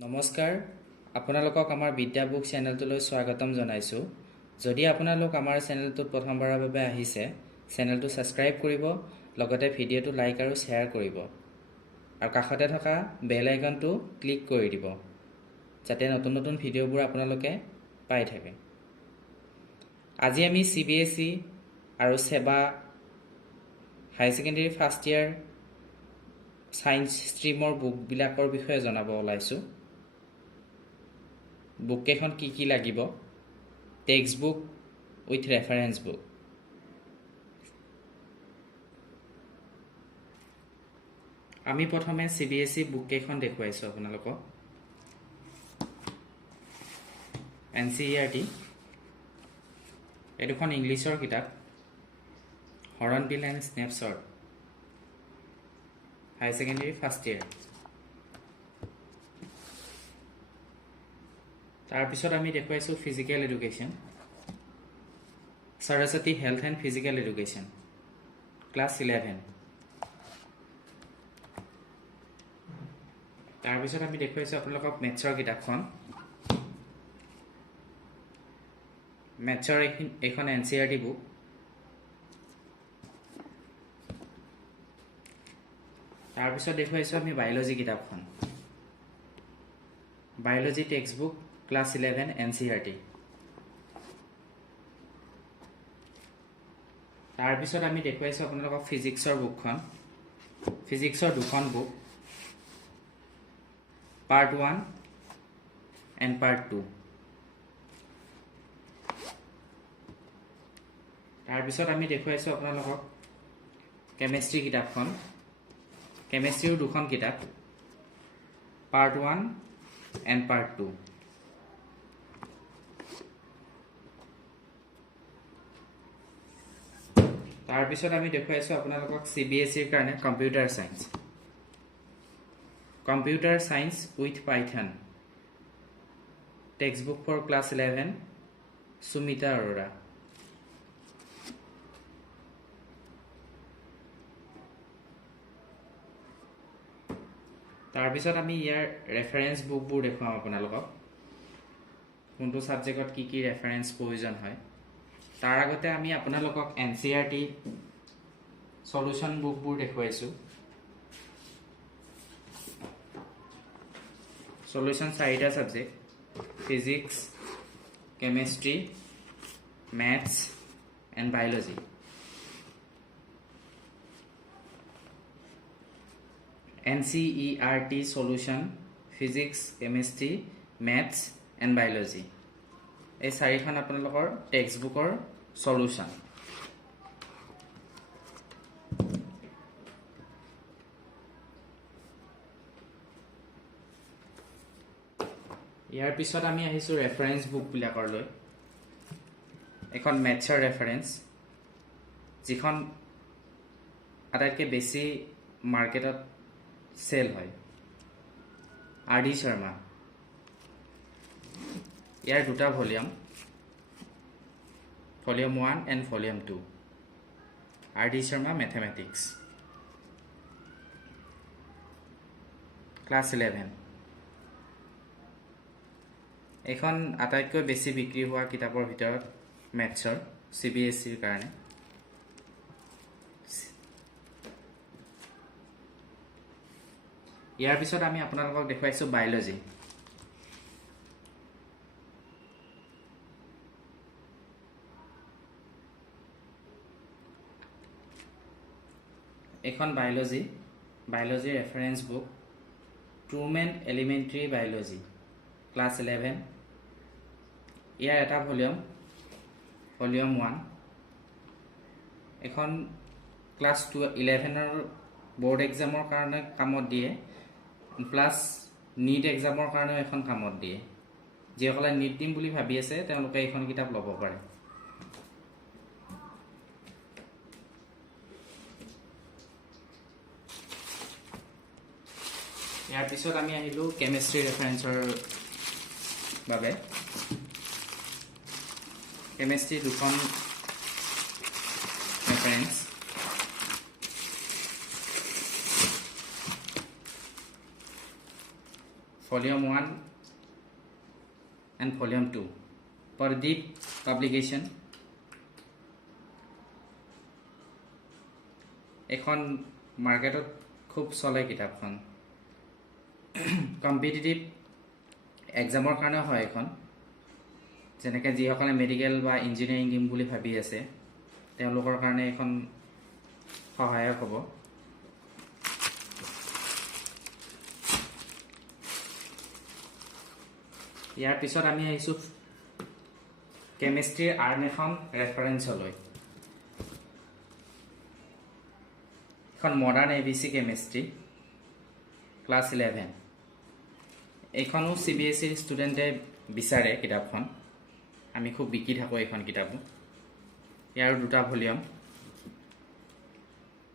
নমস্কাৰ আপোনালোকক আমাৰ বিদ্যা বুক চেনেলটোলৈ স্বাগতম জনাইছোঁ। যদি আপোনালোক আমাৰ চেনেলটোত প্ৰথমবাৰৰ বাবে আহিছে, চেনেলটো ছাবস্ক্ৰাইব কৰিব, লগতে ভিডিঅ'টো লাইক আৰু শ্বেয়াৰ কৰিব আৰু কাষতে থকা বেল আইকনটো ক্লিক কৰি দিব, যাতে নতুন নতুন ভিডিঅ'বোৰ আপোনালোকে পাই থাকে। আজি আমি CBSE আৰু সেবা হাই ছেকেণ্ডেৰী ফাৰ্ষ্ট ইয়াৰ সায়েন্স ষ্ট্ৰীমৰ বুকবিলাকৰ বিষয়ে জনাব ওলাইছোঁ। বুক কেইখন কি লাগিব? Text book with reference book. আমি প্ৰথমে CBSE বুক কেইখন দেখুৱাইছোঁ আপোনালোকক। NCERT এই দুখন ইংলিছৰ কিতাপ, hornbill and snapshot high secondary first year. তাৰপিছত আমি দেখুৱাইছোঁ physical education, Saraswati health and physical education class 11। তাৰপিছত আমি দেখুৱাইছোঁ আপোনালোকক মেথছৰ কিতাপখন। মেথছৰ এইখন NCERT বুক। তাৰপিছত দেখুৱাইছোঁ আমি বায়'লজি কিতাপখন, biology text book class 11 NCERT। তাৰপিছত আমি দেখুৱাইছোঁ আপোনালোকক ফিজিক্সৰ বুকখন, ফিজিক্সৰ দুখন বুক, পাৰ্ট 1 এণ্ড পাৰ্ট 2। তাৰপিছত আমি দেখুৱাইছোঁ আপোনালোকক কেমেষ্ট্ৰি কিতাপখন, কেমেষ্ট্ৰিৰ দুখন কিতাপ, পাৰ্ট 1 এণ্ড পাৰ্ট 2। তাৰপিছত আমি দেখুৱাইছোঁ আপোনালোকক CBSEৰ কাৰণে computer science, computer science with python text book for class 11 Sumita Arora. তাৰপিছত আমি ইয়াৰ ৰেফাৰেন্স বুকবোৰ দেখুৱাম আপোনালোকক, কোনটো ছাবজেক্টত কি ৰেফাৰেন্স প্ৰয়োজন হয়। তাৰ আগতে আমি আপোনালোকক NCERT সলিউশন বুকবোৰ দেখুৱাইছোঁ। সলিউশন 4টা subject, physics, chemistry, maths and biology. NCERT solution physics, chemistry, maths and biology, এই 4খন আপোনালোকৰ টেক্সট বুকৰ সলিউশন। ইয়াৰ পিছত আমি আহিছোঁ ৰেফাৰেন্স বুকবিলাকলৈ। এখন মেথছৰ ৰেফাৰেন্স, যিখন আটাইতকৈ বেছি মাৰ্কেটত চেল হয়, RD শৰ্মা। ইয়াৰ দুটা volume, volume 1 and volume 2, RD Sharma mathematics class 11। এইখন আটাইতকৈ বেছি বিক্ৰী হোৱা কিতাপৰ ভিতৰত মেথছৰ CBSEৰ কাৰণে। ইয়াৰ পিছত আমি আপোনালোকক দেখুৱাইছোঁ বায়'লজি। এখন biology reference book, Truman elementary biology class 11। ইয়াৰ এটা ভলিউম, ভলিউম 1। এখন ক্লাছ 11ৰ বোৰ্ড এক্সামৰ কাৰণে কামত দিয়ে, প্লাছ নীট এক্সামৰ কাৰণেও এখন কামত দিয়ে। যিসকলে নীট দিম বুলি ভাবি আছে তেওঁলোকে এইখন কিতাপ ল'ব পাৰে। ইয়াৰ পিছত আমি আহিলোঁ কেমেষ্ট্ৰি ৰেফাৰেন্সৰ বাবে। কেমেষ্ট্ৰি দুখন reference, Volume 1 and Volume 2. Pardeep Publication. এখন মাৰ্কেটত খুব চলে কিতাপখন কম্পিটিটিভ এক্সামৰ কাৰণে হয় এখন যেনেকৈ যিসকলে মেডিকেল বা ইঞ্জিনিয়াৰিং দিম বুলি ভাবি আছে তেওঁলোকৰ কাৰণে এখন সহায়ক হ'ব ইয়াৰ পিছত আমি আহিছোঁ কেমিষ্ট্ৰিৰ আন এখন ৰেফাৰেন্সলৈ এখন modern ABC chemistry class 11 এইখনো CBSE ষ্টুডেণ্টে বিচাৰে কিতাপখন আমি খুব বিকি থাকোঁ এইখন কিতাপো ইয়াৰ দুটা ভলিউম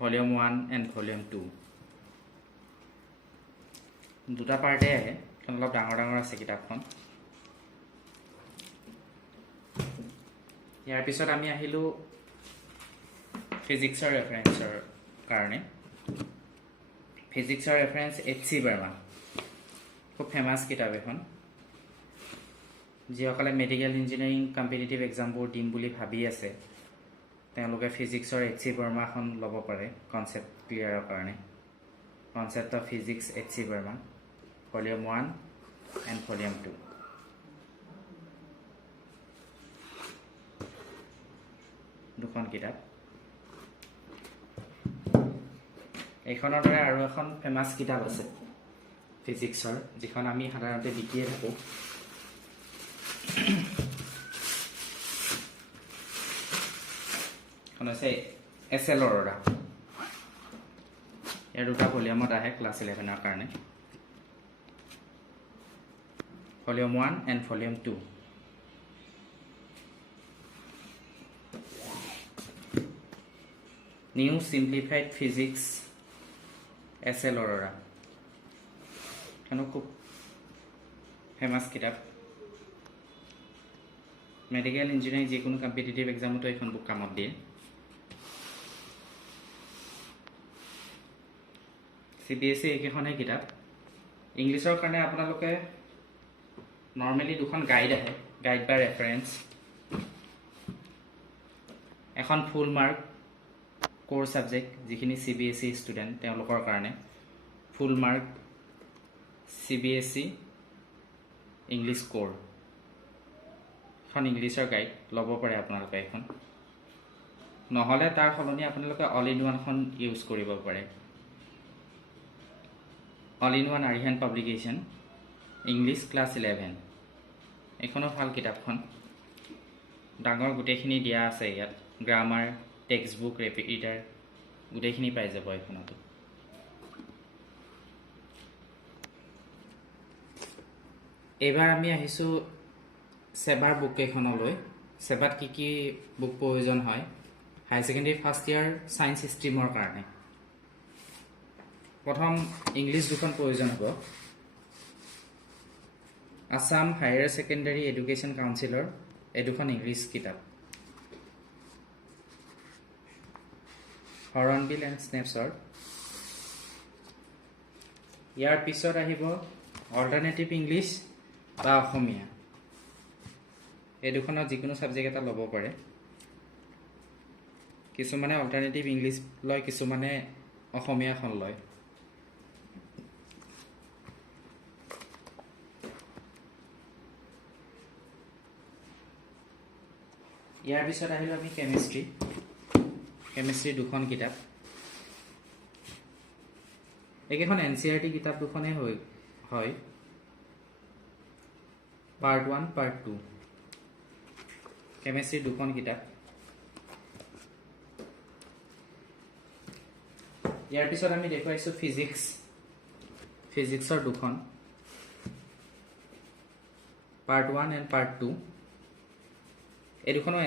Volume 1 and Volume 2 দুটা পাৰ্টে আহে এখন অলপ ডাঙৰ ডাঙৰ আছে কিতাপখন ইয়াৰ পিছত আমি আহিলোঁ ফিজিক্সৰ ৰেফাৰেন্সৰ কাৰণে ফিজিক্সৰ ৰেফাৰেন্স H.C. বাৰ্মা খুব ফেমাছ কিতাপ এখন যিসকলে মেডিকেল ইঞ্জিনিয়াৰিং কম্পিটিটিভ এক্সামবোৰ দিম বুলি ভাবি আছে তেওঁলোকে ফিজিক্সৰ H.C. বাৰ্মাখন ল'ব পাৰে কনচেপ্ট ক্লিয়াৰৰ কাৰণে concept of physics H.C. Verma Volume 1 and Volume 2 দুখন কিতাপ এইখনৰ দৰে আৰু এখন ফেমাছ কিতাপ আছে ফিজিক্সৰ যিখন আমি সাধাৰণতে বিকিয়ে থাকোঁ এখন হৈছে S.L. অৰোৰা ইয়াৰ দুটা ভলিউমত আহে ক্লাছ 11ৰ কাৰণে Volume 1 and Volume 2 New Simplified Physics S.L. Arora এখনো খুব ফেমাছ কিতাপ মেডিকেল ইঞ্জিনিয়াৰিং যিকোনো কম্পিটিটিভ এক্সামতো এইখন বুক কামত দিয়ে CBSE এইকেইখনেই কিতাপ ইংলিছৰ কাৰণে আপোনালোকে নৰ্মেলি দুখন গাইড আহে গাইড বা ৰেফাৰেন্স এখন ফুল মাৰ্ক কোৰ সাবজেক্ট যিখিনি CBSE ষ্টুডেণ্ট তেওঁলোকৰ কাৰণে ফুল মাৰ্ক CBSE ইংলিছ কোৰ এখন ইংলিছৰ গাইড ল'ব পাৰে আপোনালোকে এখন নহ'লে তাৰ সলনি আপোনালোকে অল ইন ওৱানখন ইউজ কৰিব পাৰে all in one Arihant publication English class 11 এইখনো ভাল কিতাপখন ডাঙৰ গোটেইখিনি দিয়া আছে ইয়াত গ্ৰামাৰ টেক্সট বুক ৰেপিটাৰ গোটেইখিনি পাই যাব এইখনতো এইবাৰ আমি আহিছোঁ সেবাৰ বুক কেইখনলৈ সেবাত কি বুক প্ৰয়োজন হয় হাই সেকেন্ডাৰী ফাৰ্ষ্ট ইয়াৰ সায়েন্স ষ্ট্ৰীমৰ কাৰণে প্ৰথম ইংলিছ দুখন প্ৰয়োজন হ'ব আসাম হায়াৰ সেকেন্ডাৰী এডুকেশ্যন কাউন্সিলৰ এই দুখন ইংলিছ কিতাপ হৰণবিল এণ্ড স্নেপছৰ ইয়াৰ পিছত আহিব অল্টাৰনেটিভ ইংলিছ বা অসমীয়া এই দুখনত যিকোনো সাবজেক্ট এটা ল'ব পাৰে কিছুমানে অল্টাৰনেটিভ ইংলিছ লয় কিছুমানে অসমীয়াখন লয় ইয়াৰ পিছত আহিলোঁ আমি কেমিষ্ট্ৰি দুখন কিতাপ এইকেইখন NCERT কিতাপ দুখনেই হয় পাৰ্ট 1 পাৰ্ট 2 কেমিষ্ট্ৰি দুখন কিতাপ ইয়াৰ পিছত আমি দেখুৱাইছোঁ ফিজিক্সৰ দুখন পাৰ্ট 1 এণ্ড পাৰ্ট 2 এই দুখনো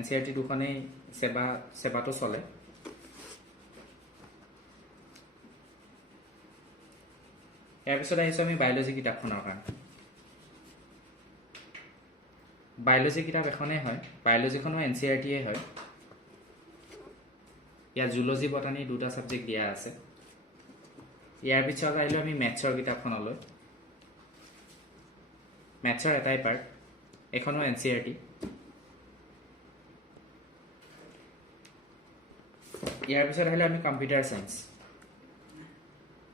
NCERT দুখনেই সেবাটো চলে ইয়াৰ পিছত আহিছোঁ আমি বায়'লজি কিতাপখনৰ কাৰণে বায়'লজি কিতাপ এখনেই হয় বায়'লজিখনো NCERT-এ হয় ইয়াত জুলজি বটানী দুটা সাবজেক্ট দিয়া আছে ইয়াৰ পিছত আহিলোঁ আমি মেথছৰ কিতাপখনলৈ মেথছৰ এটাই পাৰ্ট এখনো NCERT ইয়াৰ পিছত আহিলে আমি কম্পিউটাৰ সায়েন্স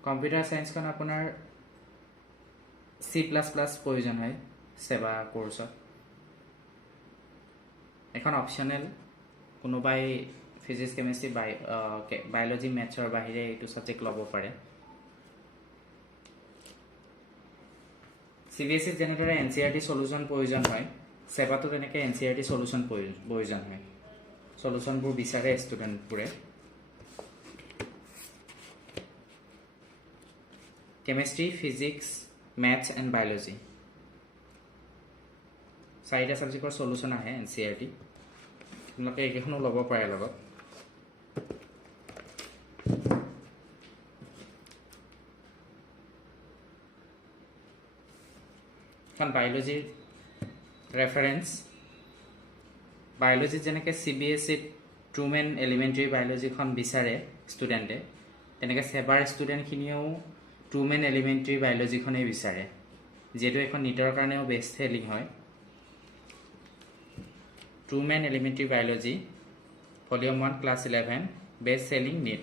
কম্পিউটাৰ সায়েন্সখন আপোনাৰ C++ প্ৰয়োজন হয় সেবা কোৰ্সত এখন অপশনাল কোনোবাই ফিজিক্স কেমিষ্ট্ৰি বায়োলজি মেথছৰ বাহিৰে এইটো সাবজেক্ট ল'ব পাৰে CBSE যেনেদৰে NCERT সলিউশন প্ৰয়োজন হয় সেবাটো তেনেকৈ NCERT সলিউশন প্ৰয়োজন হয় সলিউশনবোৰ বিচাৰে ষ্টুডেণ্টবোৰে chemistry physics maths and biology চাৰিটা সাবজেক্টৰ সলিউশন আহে NCERT আপোনালোকে এইকেইখনো ল'ব পাৰে লগত বায়োলজিৰ ৰেফাৰেন্স বায়োলজি যেনেকৈ CBSE ট্ৰুমেন এলিমেণ্টাৰী বায়োলজিখন বিচাৰে ষ্টুডেণ্টে তেনেকৈ সেবাৰ ষ্টুডেণ্টখিনিয়েও ট্ৰুমেন এলিমেণ্টাৰী বায়োলজিখনেই বিচাৰে যিহেতু এখন নিটৰ কাৰণেও বেষ্ট সেলিং হয় Trueman elementary biology volume 1 class 11 best selling NEET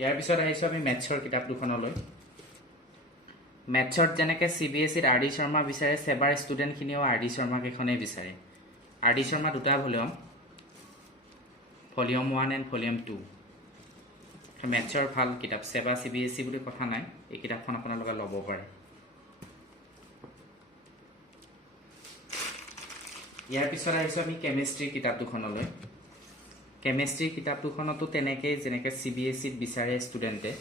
ইয়াৰ পিছত আহিছোঁ আমি মেথছৰ কিতাপ দুখনলৈ মেথছৰ যেনেকৈ CBSEত R.D. শৰ্মা বিচাৰে সেবাৰ ষ্টুডেণ্টখিনিয়েও R.D. শৰ্মাক এখনেই বিচাৰে R.D. শৰ্মা দুটা ভলিউম 1 এণ্ড ভলিউম 2 মেথছৰ ভাল কিতাপ সেবা CBSE বুলি কথা নাই এই কিতাপখন আপোনালোকে ল'ব পাৰে ইয়াৰ পিছত আহিছোঁ আমি কেমিষ্ট্ৰি কিতাপ দুখনলৈ কেমিষ্ট্ৰি কিতাপ দুখনতো তেনেকৈ যেনেকৈ CBSEত বিচাৰে ষ্টুডেণ্টে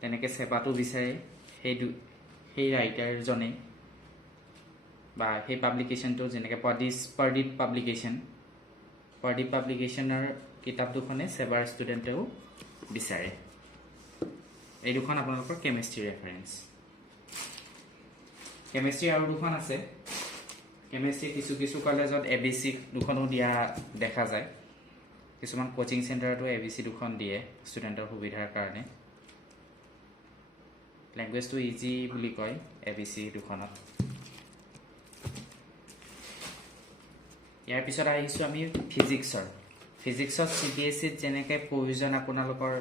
তেনেকৈ সেবাটো বিচাৰে সেই ৰাইটাৰজনে বা সেই পাব্লিকেশ্যনটো যেনেকৈ প্ৰদীপ পাব্লিকেশ্যনৰ কিতাপ দুখনে সেবাৰ ষ্টুডেণ্টেও বিচাৰে এই দুখন আপোনালোকৰ কেমিষ্ট্ৰি ৰেফাৰেন্স কেমিষ্ট্ৰি আৰু দুখন আছে কেমিষ্ট্ৰি কিছু কলেজত ABC দুখনো দিয়া দেখা যায় কিছুমান কোচিং চেণ্টাৰতো ABC দুখন দিয়ে ষ্টুডেণ্টৰ সুবিধাৰ কাৰণে ল্যাঙ্গুৱেজটো ইজি বুলি কয় ABC দুখনত ইয়াৰ পিছত আহিছোঁ আমি ফিজিক্সত CBSEত যেনেকৈ প্ৰয়োজন আপোনালোকৰ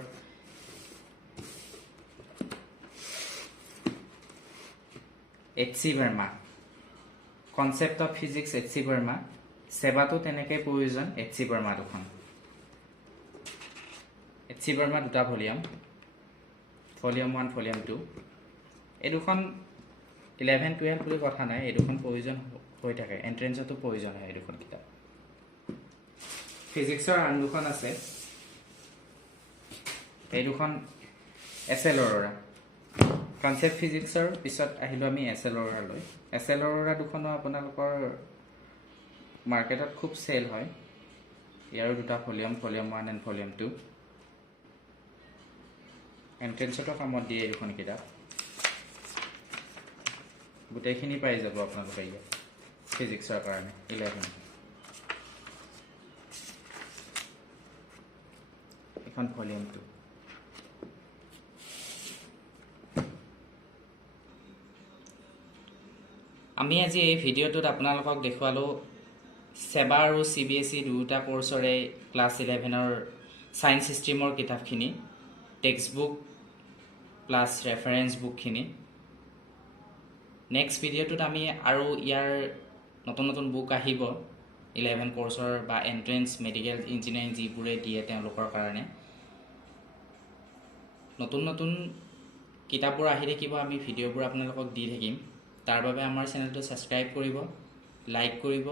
H.C. Verma concept of physics H.C. Verma সেবাটো তেনেকৈ প্ৰয়োজন H.C. Verma দুখন H.C. Verma দুটা ভলিউম 1 ভলিউম 2 এই দুখন 11-12 বুলি কথা নাই এই দুখন প্ৰয়োজন হৈ থাকে এন্ট্ৰেন্সতো প্ৰয়োজন হয় এই দুখন কিতাপ ফিজিক্সৰ আন দুখন আছে এই দুখন SL অৰোৰা কনসেপ্ট ফিজিক্সৰ পিছত আহিলো আমি SL অৰোৰালৈ SL অৰোৰা দুখনো আপোনালোকৰ মাৰ্কেটত খুব সেল হয় ইয়াৰো দুটা ভলিউম 1 এণ্ড ভলিউম 2 এন্ট্ৰেন্সতো কামত দিয়ে এইখন কিতাপ গোটেইখিনি পাই যাব আপোনালোকে ইয়াত ফিজিক্সৰ কাৰণে 11 এখন ভলিউম 2 আমি আজি এই ভিডিঅ'টোত আপোনালোকক দেখুৱালো সেবা আৰু CBSE দুটা কোৰ্ছৰে ক্লাছ 11ৰ সায়েন্স ষ্ট্ৰীমৰ কিতাপখিনি টেক্সট বুক প্লাস ৰেফাৰেন্স বুকখিনি নেক্সট ভিডিঅ'টোত আমি আৰু ইয়াৰ নতুন বুক আহিব 11 কোৰ্ছৰ বা এন্ট্ৰেন্স মেডিকেল ইঞ্জিনিয়াৰিং যিবোৰে দিয়ে তেওঁলোকৰ কাৰণে নতুন কিতাপবোৰ আহি থাকিব আমি ভিডিঅ'বোৰ আপোনালোকক দি থাকিম তাৰ বাবে আমাৰ চেনেলটো সাবস্ক্ৰাইব কৰিব লাইক কৰিব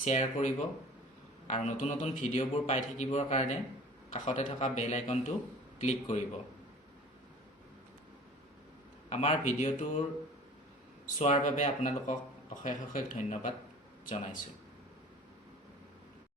শ্বেয়াৰ কৰিব আৰু নতুন ভিডিঅ'বোৰ পাই থাকিবৰ কাৰণে কাষতে থকা বেল আইকনটো ক্লিক কৰিব আমাৰ ভিডিঅ'টোৰ চোৱাৰ বাবে আপোনালোকক অশেষ ধন্যবাদ জনাইছো